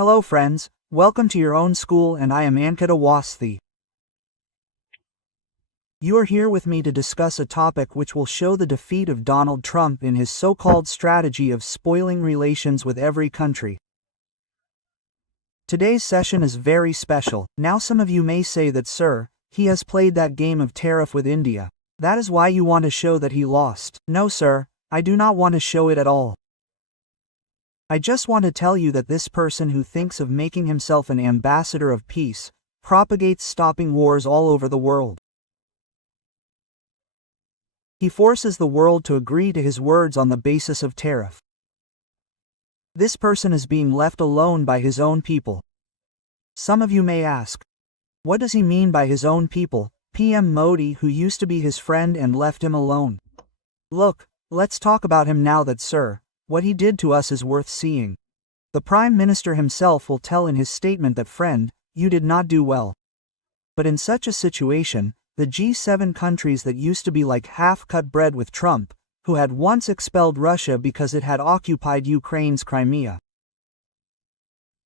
Hello friends, welcome to your own school and I am Ankit Avasthi. You are here with me to discuss a topic which will show the defeat of Donald Trump in his so-called strategy of spoiling relations with every country. Today's session is very special. Now some of you may say that, sir, he has played that game of tariff with India. That is why you want to show that he lost. No sir, I do not want to show it at all. I just want to tell you that this person who thinks of making himself an ambassador of peace propagates stopping wars all over the world. He forces the world to agree to his words on the basis of tariff. This person is being left alone by his own people. Some of you may ask, what does he mean by his own people? PM Modi, who used to be his friend and left him alone. Look, let's talk about him now that, sir, what he did to us is worth seeing. The Prime Minister himself will tell in his statement that, friend, you did not do well. But in such a situation, the G7 countries that used to be like half-cut bread with Trump, who had once expelled Russia because it had occupied Ukraine's Crimea.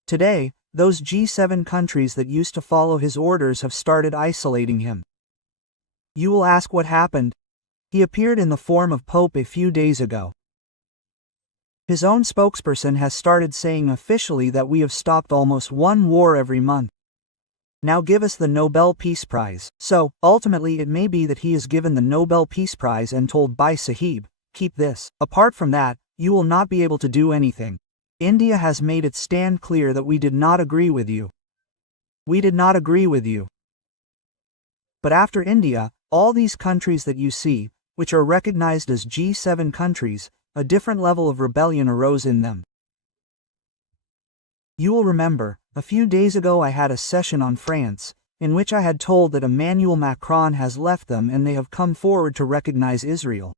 Today, those G7 countries that used to follow his orders have started isolating him. You will ask what happened. He appeared in the form of Pope a few days ago. His own spokesperson has started saying officially that we have stopped almost one war every month. Now give us the Nobel Peace Prize. So, ultimately it may be that he is given the Nobel Peace Prize and told by Sahib, keep this. Apart from that, you will not be able to do anything. India has made it stand clear that we did not agree with you. We did not agree with you. But after India, all these countries that you see, which are recognized as G7 countries, a different level of rebellion arose in them. You will remember, a few days ago I had a session on France, in which I had told that Emmanuel Macron has left them and they have come forward to recognize Israel.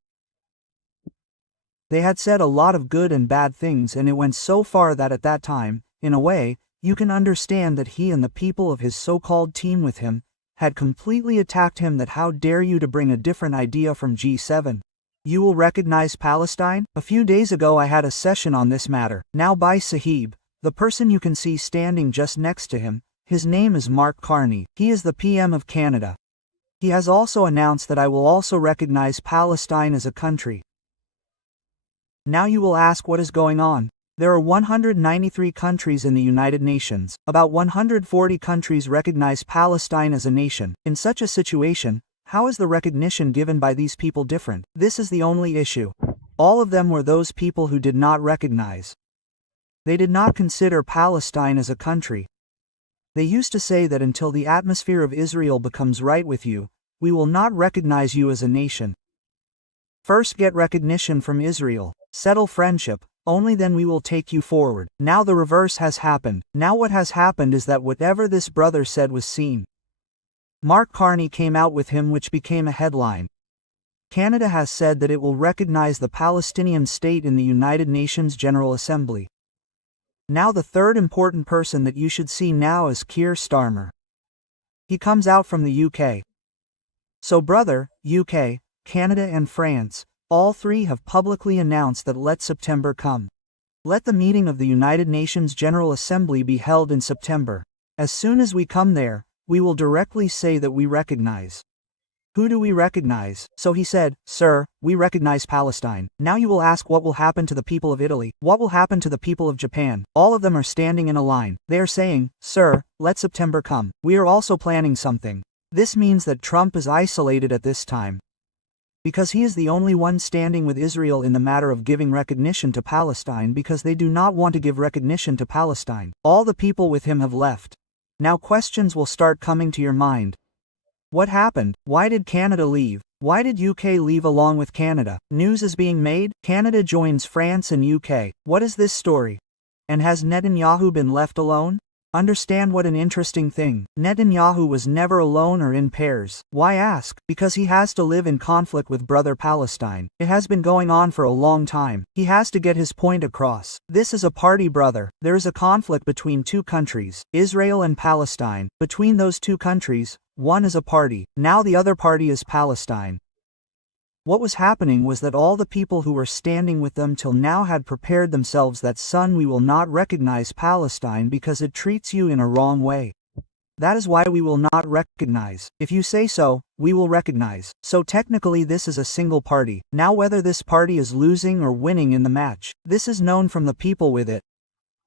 They had said a lot of good and bad things, and it went so far that at that time, in a way, you can understand that he and the people of his so-called team with him had completely attacked him, that how dare you to bring a different idea from G7. You will recognize Palestine? A few days ago I had a session on this matter. Now by Sahib, the person you can see standing just next to him, his name is Mark Carney. He is the PM of Canada. He has also announced that I will also recognize Palestine as a country. Now you will ask what is going on. There are 193 countries in the United Nations. About 140 countries recognize Palestine as a nation. In such a situation, how is the recognition given by these people different? This is the only issue. All of them were those people who did not recognize. They did not consider Palestine as a country. They used to say that until the atmosphere of Israel becomes right with you, we will not recognize you as a nation. First get recognition from Israel, settle friendship, only then we will take you forward. Now the reverse has happened. Now what has happened is that whatever this brother said was seen. Mark Carney came out with him, which became a headline. Canada has said that it will recognize the Palestinian state in the United Nations General Assembly. Now the third important person that you should see now is Keir Starmer. He comes out from the UK. So brother, UK, Canada and France, all three have publicly announced that let September come. Let the meeting of the United Nations General Assembly be held in September. As soon as we come there, we will directly say that we recognize. Who do we recognize? So he said, sir, we recognize Palestine. Now you will ask what will happen to the people of Italy, what will happen to the people of Japan. All of them are standing in a line. They are saying, sir, let September come. We are also planning something. This means that Trump is isolated at this time. Because he is the only one standing with Israel in the matter of giving recognition to Palestine, because they do not want to give recognition to Palestine. All the people with him have left. Now questions will start coming to your mind. What happened? Why did Canada leave? Why did UK leave along with Canada? News is being made. Canada joins France and UK. What is this story? And has Netanyahu been left alone? Understand what an interesting thing. Netanyahu was never alone or in pairs. Why ask? Because he has to live in conflict with brother Palestine. It has been going on for a long time. He has to get his point across. This is a party, brother. There is a conflict between two countries, Israel and Palestine. Between those two countries, one is a party. Now the other party is Palestine. What was happening was that all the people who were standing with them till now had prepared themselves that son, we will not recognize Palestine because it treats you in a wrong way. That is why we will not recognize. If you say so, we will recognize. So technically this is a single party. Now whether this party is losing or winning in the match, this is known from the people with it.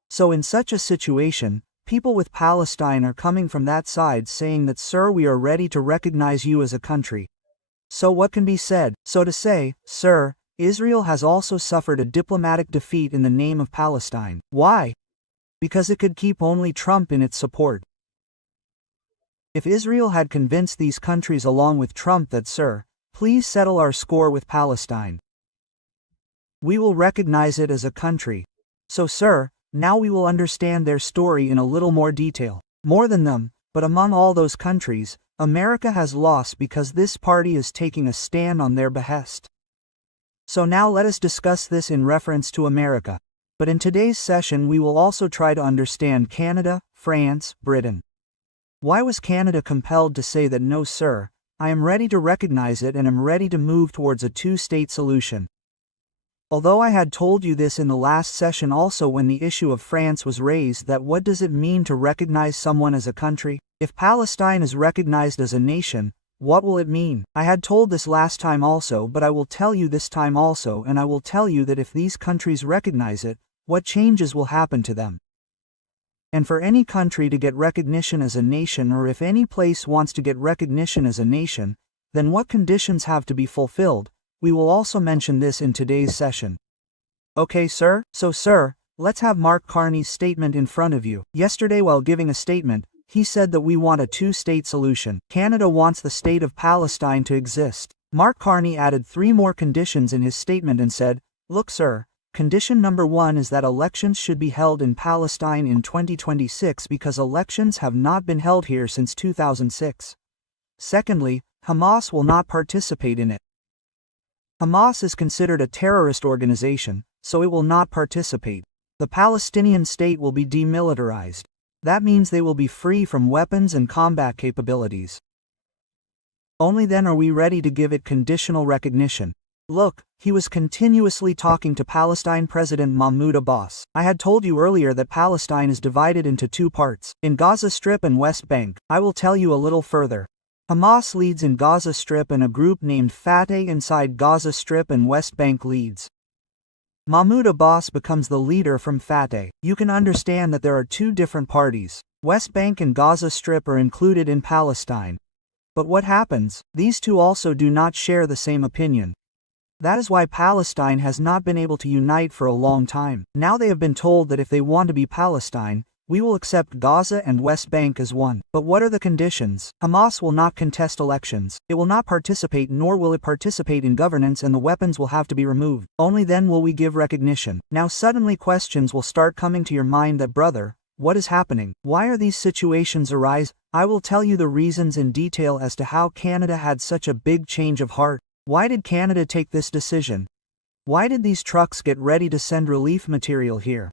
So in such a situation, people with Palestine are coming from that side saying that, sir, we are ready to recognize you as a country. So what can be said? So to say, sir, Israel has also suffered a diplomatic defeat in the name of Palestine. Why? Because it could keep only Trump in its support. If Israel had convinced these countries along with Trump that, sir, please settle our score with Palestine, we will recognize it as a country. So, sir, now we will understand their story in a little more detail. More than them, but among all those countries, America has lost because this party is taking a stand on their behest. So now let us discuss this in reference to America. But in today's session we will also try to understand Canada, France, Britain. Why was Canada compelled to say that, no sir, I am ready to recognize it and am ready to move towards a two-state solution? Although I had told you this in the last session also when the issue of France was raised, that what does it mean to recognize someone as a country? If Palestine is recognized as a nation, what will it mean? I had told this last time also, but I will tell you this time also, and I will tell you that if these countries recognize it, what changes will happen to them. And for any country to get recognition as a nation, or if any place wants to get recognition as a nation, then what conditions have to be fulfilled? We will also mention this in today's session. Okay, sir? So, sir, let's have Mark Carney's statement in front of you. Yesterday, while giving a statement, he said that we want a two-state solution. Canada wants the state of Palestine to exist. Mark Carney added 3 more conditions in his statement and said, look, sir, condition number 1 is that elections should be held in Palestine in 2026 because elections have not been held here since 2006. Secondly, Hamas will not participate in it. Hamas is considered a terrorist organization, so it will not participate. The Palestinian state will be demilitarized. That means they will be free from weapons and combat capabilities. Only then are we ready to give it conditional recognition. Look, he was continuously talking to Palestine President Mahmoud Abbas. I had told you earlier that Palestine is divided into 2 parts, in Gaza Strip and West Bank. I will tell you a little further. Hamas leads in Gaza Strip and a group named Fatah inside Gaza Strip and West Bank leads. Mahmoud Abbas becomes the leader from Fatah. You can understand that there are 2 different parties. West Bank and Gaza Strip are included in Palestine. But what happens? These 2 also do not share the same opinion. That is why Palestine has not been able to unite for a long time. Now they have been told that if they want to be Palestine, we will accept Gaza and West Bank as one. But what are the conditions? Hamas will not contest elections. It will not participate, nor will it participate in governance, and the weapons will have to be removed. Only then will we give recognition. Now suddenly questions will start coming to your mind that, brother, what is happening? Why are these situations arise? I will tell you the reasons in detail as to how Canada had such a big change of heart. Why did Canada take this decision? Why did these trucks get ready to send relief material here?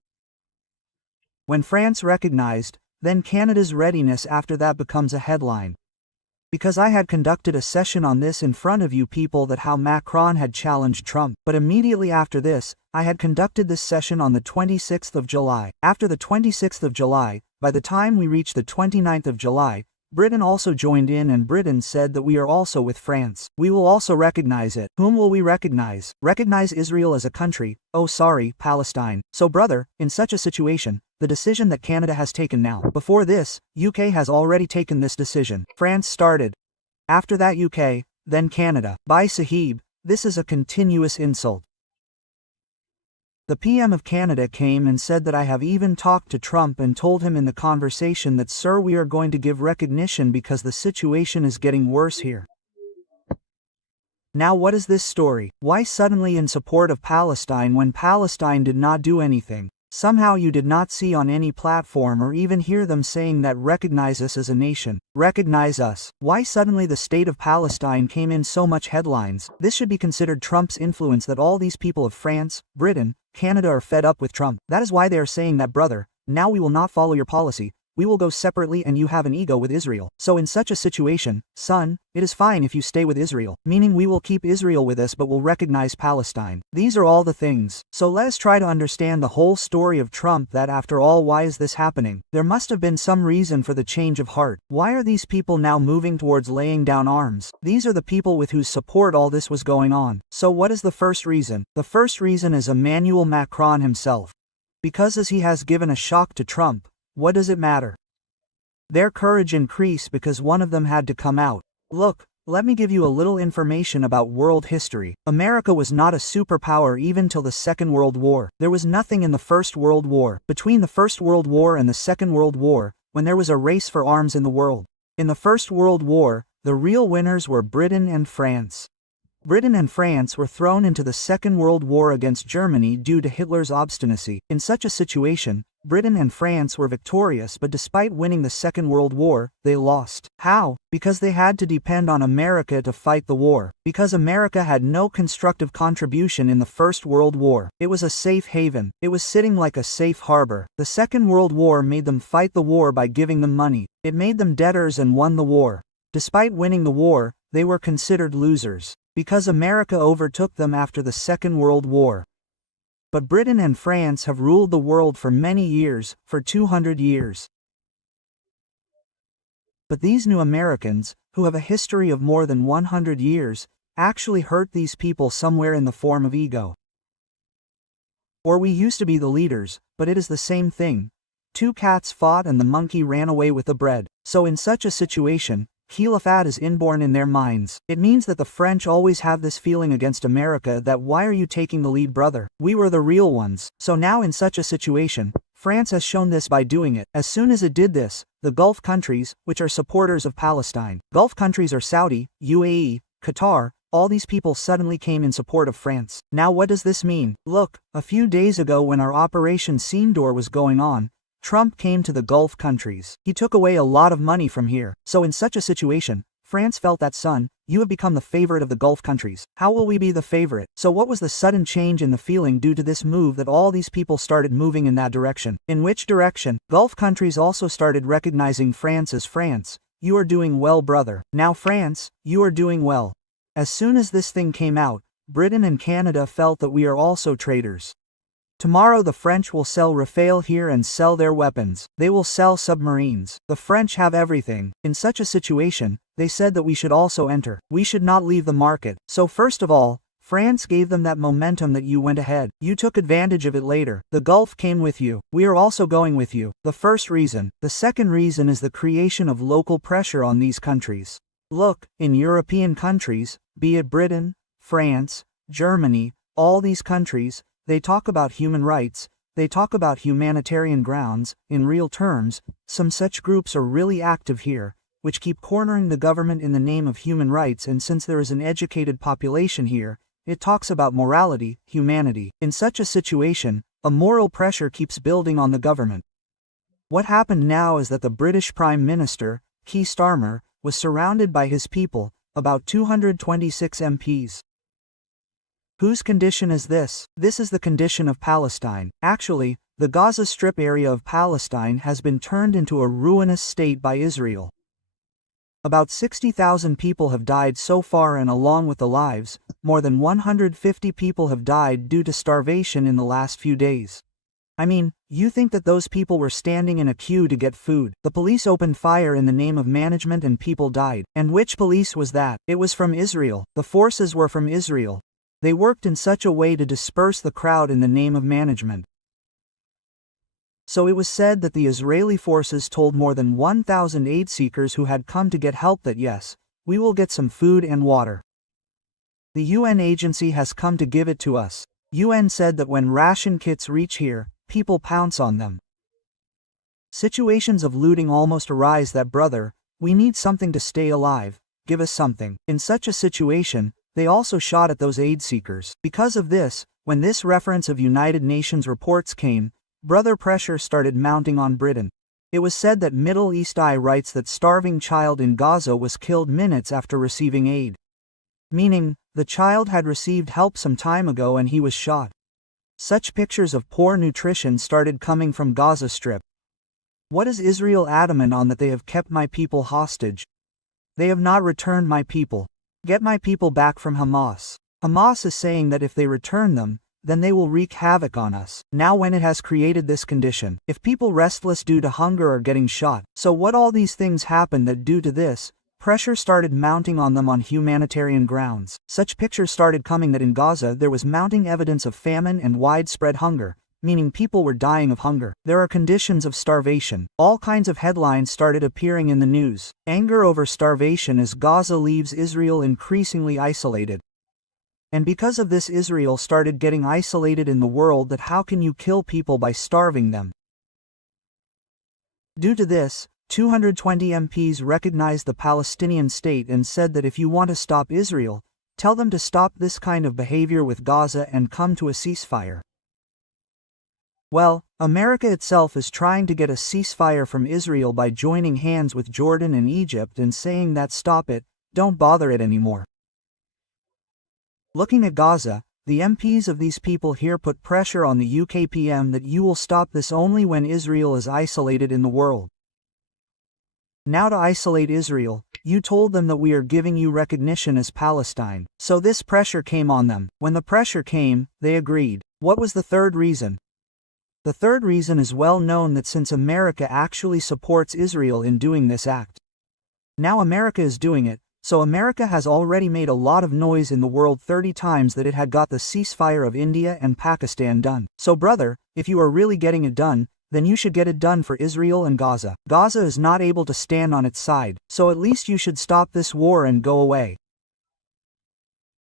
When France recognized, then Canada's readiness after that becomes a headline. Because I had conducted a session on this in front of you people, that how Macron had challenged Trump, but immediately after this, I had conducted this session on the 26th of July. After the 26th of July, by the time we reached the 29th of July, Britain also joined in, and Britain said that we are also with France. We will also recognize it. Whom will we recognize? Recognize Israel as a country. Oh sorry, Palestine. So brother, in such a situation, the decision that Canada has taken now. Before this, UK has already taken this decision. France started. After that UK, then Canada. By Sahib, this is a continuous insult. The PM of Canada came and said that I have even talked to Trump and told him in the conversation that, sir, we are going to give recognition because the situation is getting worse here. Now what is this story? Why suddenly in support of Palestine when Palestine did not do anything? Somehow you did not see on any platform or even hear them saying that recognize us as a nation. Recognize us. Why suddenly the state of Palestine came in so much headlines? This should be considered Trump's influence, that all these people of France, Britain, Canada are fed up with Trump. That is why they are saying that, brother, now we will not follow your policy. we will go separately and you have an ego with Israel. So in such a situation, son, it is fine if you stay with Israel, meaning we will keep Israel with us but will recognize Palestine. These are all the things. So let us try to understand the whole story of Trump. That after all, why is this happening? There must have been some reason for the change of heart. Why are these people now moving towards laying down arms? These are the people with whose support all this was going on. So what is the first reason? The first reason is Emmanuel Macron himself. Because as he has given a shock to Trump, what does it matter? Their courage increased because one of them had to come out. Look, let me give you a little information about world history. America was not a superpower even till the Second World War. There was nothing in the First World War. Between the First World War and the Second World War, when there was a race for arms in the world. In the First World War, the real winners were Britain and France. Britain and France were thrown into the Second World War against Germany due to Hitler's obstinacy. In such a situation, Britain and France were victorious, but despite winning the Second World War, they lost. How? Because they had to depend on America to fight the war. Because America had no constructive contribution in the First World War. It was a safe haven. It was sitting like a safe harbor. The Second World War made them fight the war by giving them money. It made them debtors and won the war. Despite winning the war, they were considered losers. Because America overtook them after the Second World War. But Britain and France have ruled the world for many years, for 200 years. But these new Americans, who have a history of more than 100 years, actually hurt these people somewhere in the form of ego. Or we used to be the leaders, but it is the same thing. Two cats fought and the monkey ran away with the bread. So in such a situation, Khilafat is inborn in their minds. It means that the French always have this feeling against America that why are you taking the lead, brother? We were the real ones. So now in such a situation, France has shown this by doing it. As soon as it did this, the Gulf countries, which are supporters of Palestine, Gulf countries are Saudi, UAE, Qatar, all these people suddenly came in support of France. Now what does this mean? Look, a few days ago when our Operation Sindoor was going on, Trump came to the Gulf countries. He took away a lot of money from here. So in such a situation, France felt that, son, you have become the favorite of the Gulf countries. How will we be the favorite? So what was the sudden change in the feeling due to this move that all these people started moving in that direction? In which direction? Gulf countries also started recognizing France as France. You are doing well, brother. Now France, you are doing well. As soon as this thing came out, Britain and Canada felt that we are also traitors. Tomorrow the French will sell Rafale here and sell their weapons. They will sell submarines. The French have everything. In such a situation, they said that we should also enter. We should not leave the market. So first of all, France gave them that momentum that you went ahead. You took advantage of it later. The Gulf came with you. We are also going with you. The first reason. The second reason is the creation of local pressure on these countries. Look, in European countries, be it Britain, France, Germany, all these countries, they talk about human rights, they talk about humanitarian grounds. In real terms, some such groups are really active here, which keep cornering the government in the name of human rights, and since there is an educated population here, it talks about morality, humanity. In such a situation, a moral pressure keeps building on the government. What happened now is that the British Prime Minister, Keir Starmer, was surrounded by his people, about 226 MPs. Whose condition is this? This is the condition of Palestine. Actually, the Gaza Strip area of Palestine has been turned into a ruinous state by Israel. About 60,000 people have died so far, and along with the lives, more than 150 people have died due to starvation in the last few days. I mean, you think that those people were standing in a queue to get food? The police opened fire in the name of management and people died. And which police was that? It was from Israel. The forces were from Israel. They worked in such a way to disperse the crowd in the name of management. So it was said that the Israeli forces told more than 1,000 aid seekers who had come to get help that yes, we will get some food and water. The UN agency has come to give it to us. UN said that when ration kits reach here, people pounce on them. Situations of looting almost arise that, brother, we need something to stay alive, give us something. In such a situation, they also shot at those aid seekers. Because of this, when this reference of United Nations reports came, brother, pressure started mounting on Britain. It was said that Middle East Eye writes that starving child in Gaza was killed minutes after receiving aid. Meaning, the child had received help some time ago and he was shot. Such pictures of poor nutrition started coming from Gaza Strip. What is Israel adamant on? That they have kept my people hostage. They have not returned my people. Get my people back from Hamas. Hamas is saying that if they return them, then they will wreak havoc on us. Now when it has created this condition, if people restless due to hunger are getting shot, so what all these things happen that due to this, pressure started mounting on them on humanitarian grounds. Such pictures started coming that in Gaza there was mounting evidence of famine and widespread hunger, meaning people were dying of hunger. There are conditions of starvation. All kinds of headlines started appearing in the news. Anger over starvation as Gaza leaves Israel increasingly isolated. And because of this, Israel started getting isolated in the world. That how can you kill people by starving them? Due to this, 220 MPs recognized the Palestinian state and said that if you want to stop Israel, tell them to stop this kind of behavior with Gaza and come to a ceasefire. Well, America itself is trying to get a ceasefire from Israel by joining hands with Jordan and Egypt and saying that stop it, don't bother it anymore. Looking at Gaza, the MPs of these people here put pressure on the UK PM that you will stop this only when Israel is isolated in the world. Now to isolate Israel, you told them that we are giving you recognition as Palestine. So this pressure came on them. When the pressure came, they agreed. What was the third reason? The third reason is well known, that since America actually supports Israel in doing this act. Now America is doing it, so America has already made a lot of noise in the world 30 times that it had got the ceasefire of India and Pakistan done. So brother, if you are really getting it done, then you should get it done for Israel and Gaza. Gaza is not able to stand on its side, so at least you should stop this war and go away.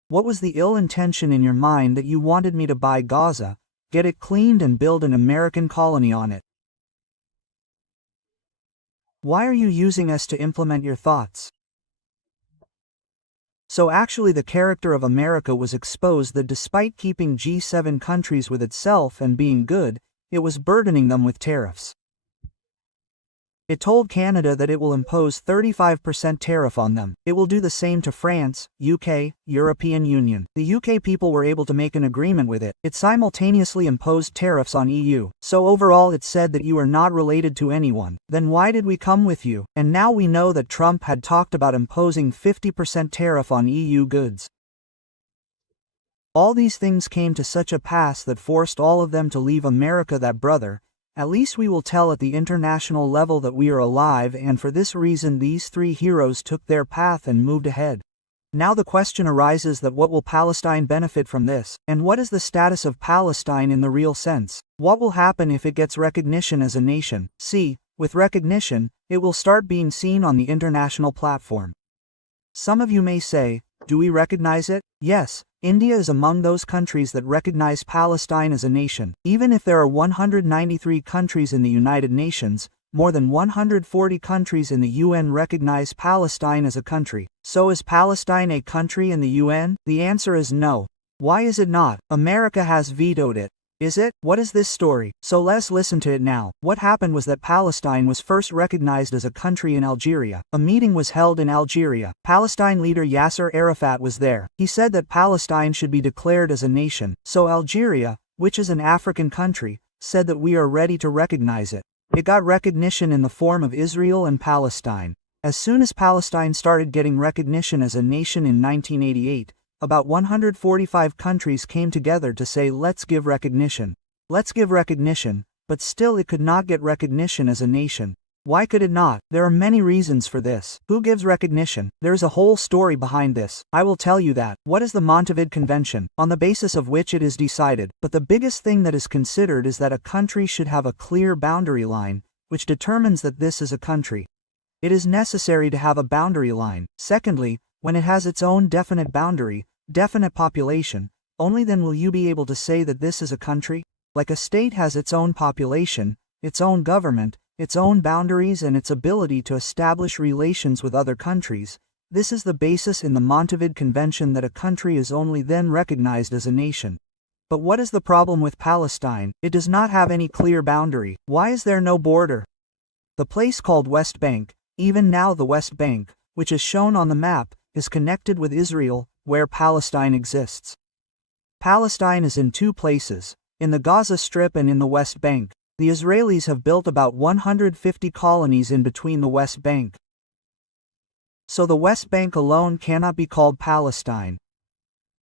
What was the ill intention in your mind that you wanted me to buy Gaza, get it cleaned and build an American colony on it? Why are you using us to implement your thoughts? So actually the character of America was exposed, that despite keeping G7 countries with itself and being good, it was burdening them with tariffs. It told Canada that it will impose 35% tariff on them. It will do the same to France, UK, European Union. The UK people were able to make an agreement with it. It simultaneously imposed tariffs on EU. So overall it said that you are not related to anyone. Then why did we come with you? And now we know that Trump had talked about imposing 50% tariff on EU goods. All these things came to such a pass that forced all of them to leave America. That brother, at least we will tell at the international level that we are alive, and for this reason these three heroes took their path and moved ahead. Now the question arises that what will Palestine benefit from this, and what is the status of Palestine in the real sense? What will happen if it gets recognition as a nation? See, with recognition, it will start being seen on the international platform. Some of you may say, do we recognize it? Yes, India is among those countries that recognize Palestine as a nation. Even if there are 193 countries in the United Nations, more than 140 countries in the UN recognize Palestine as a country. So is Palestine a country in the UN? The answer is no. Why is it not? America has vetoed it. Is it? What is this story? So let's listen to it now. What happened was that Palestine was first recognized as a country in Algeria. A meeting was held in Algeria. Palestine leader Yasser Arafat was there. He said that Palestine should be declared as a nation. So Algeria, which is an African country, said that we are ready to recognize it. It got recognition in the form of Israel and Palestine. As soon as Palestine started getting recognition as a nation in 1988, about 145 countries came together to say let's give recognition. Let's give recognition, but still it could not get recognition as a nation. Why could it not? There are many reasons for this. Who gives recognition? There is a whole story behind this. I will tell you that. What is the Montevid Convention, on the basis of which it is decided? But the biggest thing that is considered is that a country should have a clear boundary line, which determines that this is a country. It is necessary to have a boundary line. Secondly, when it has its own definite boundary, definite population, only then will you be able to say that this is a country. Like a state has its own population, its own government, its own boundaries and its ability to establish relations with other countries. This is the basis in the Montevid Convention that a country is only then recognized as a nation. But what is the problem with Palestine? It does not have any clear boundary. Why is there no border? The place called West Bank, even now the West Bank, which is shown on the map, is connected with Israel, where Palestine exists. Palestine is in two places, in the Gaza Strip and in the West Bank. The Israelis have built about 150 colonies in between the West Bank. So the West Bank alone cannot be called Palestine.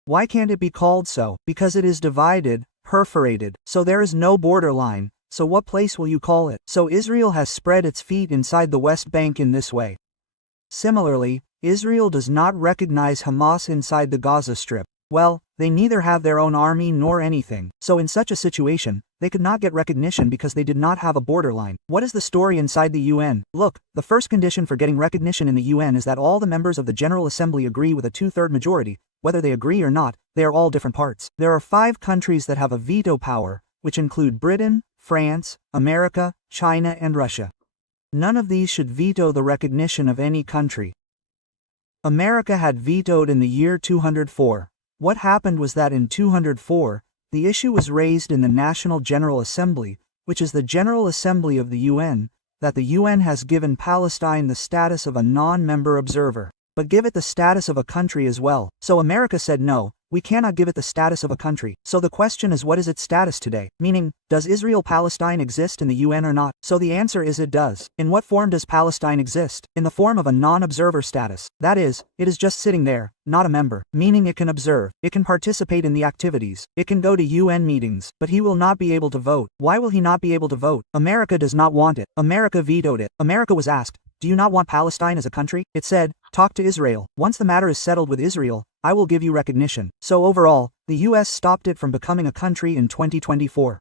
Why can't it be called so? Because it is divided, perforated, so there is no borderline, so what place will you call it? So Israel has spread its feet inside the West Bank in this way. Similarly, Israel does not recognize Hamas inside the Gaza Strip. Well, they neither have their own army nor anything, so in such a situation, they could not get recognition because they did not have a borderline. What is the story inside the UN? Look, the first condition for getting recognition in the UN is that all the members of the General Assembly agree with a two-third majority. Whether they agree or not, they are all different parts. There are 5 countries that have a veto power, which include Britain, France, America, China and Russia. None of these should veto the recognition of any country. America had vetoed in the year 204. What happened was that in 204, the issue was raised in the National General Assembly, which is the General Assembly of the UN, that the UN has given Palestine the status of a non-member observer, but give it the status of a country as well. So America said no, we cannot give it the status of a country. So the question is, what is its status today? Meaning, does Israel-Palestine exist in the UN or not? So the answer is it does. In what form does Palestine exist? In the form of a non-observer status. That is, it is just sitting there, not a member, meaning it can observe, it can participate in the activities, it can go to UN meetings, but he will not be able to vote. Why will he not be able to vote? America does not want it. America vetoed it. America was asked, do you not want Palestine as a country? It said, talk to Israel. Once the matter is settled with Israel, I will give you recognition. So overall, the US stopped it from becoming a country in 2024.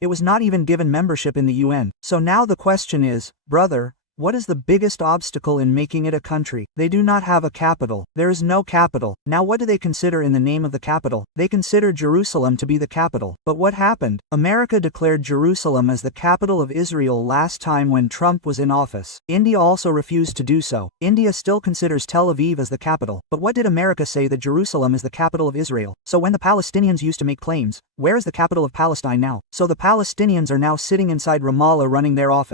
It was not even given membership in the UN. So now the question is, brother, what is the biggest obstacle in making it a country? They do not have a capital. There is no capital. Now what do they consider in the name of the capital? They consider Jerusalem to be the capital. But what happened? America declared Jerusalem as the capital of Israel last time when Trump was in office. India also refused to do so. India still considers Tel Aviv as the capital. But what did America say? That Jerusalem is the capital of Israel. So when the Palestinians used to make claims, where is the capital of Palestine now? So the Palestinians are now sitting inside Ramallah running their office.